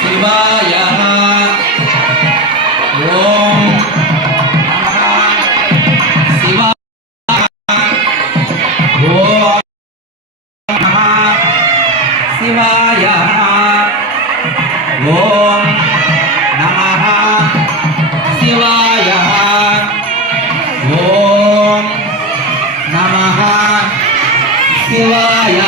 శివాయ ఓం శివాయ ఓం నమ శివాయ ఓం నమ శివాయ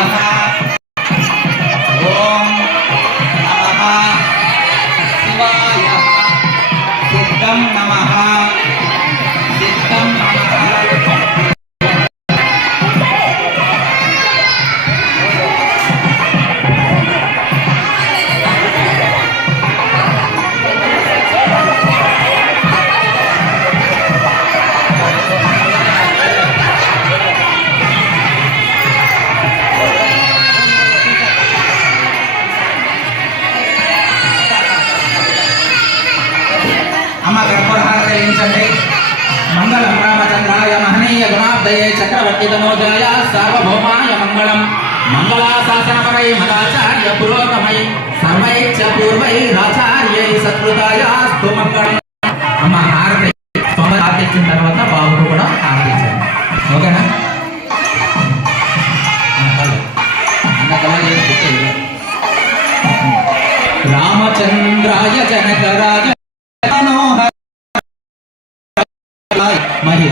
కర్పూరహారతించండి మంగళం రామచంద్రాయ మహనీయ గుణాబ్దయే చక్రవర్తి తనోజాయ సార్వభౌమాయ మంగళం. మంగళాశాసనపరై మదాచార్య పురోగమై సర్వైచ్చ పూర్వై పూర్వైరాచార్యై సత్కృతాయాస్తు మంగళం. అమ్మ హారతి. స్వామి హారతి ఇచ్చిన తర్వాత బాబుకు కూడా హారతి ఇచ్చాను ఓకేనా రామచంద్రాయ జనకరాజ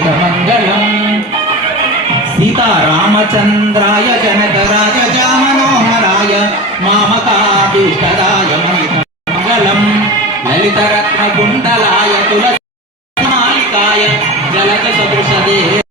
సురమంగళం సీతారామచంద్రాయ జనకరాజ జామనోహరాయ మామకాభీష్టదాయ మంగళం లలితరత్న కుండలాయ తులసి మాలికాయ జలద సదృశదే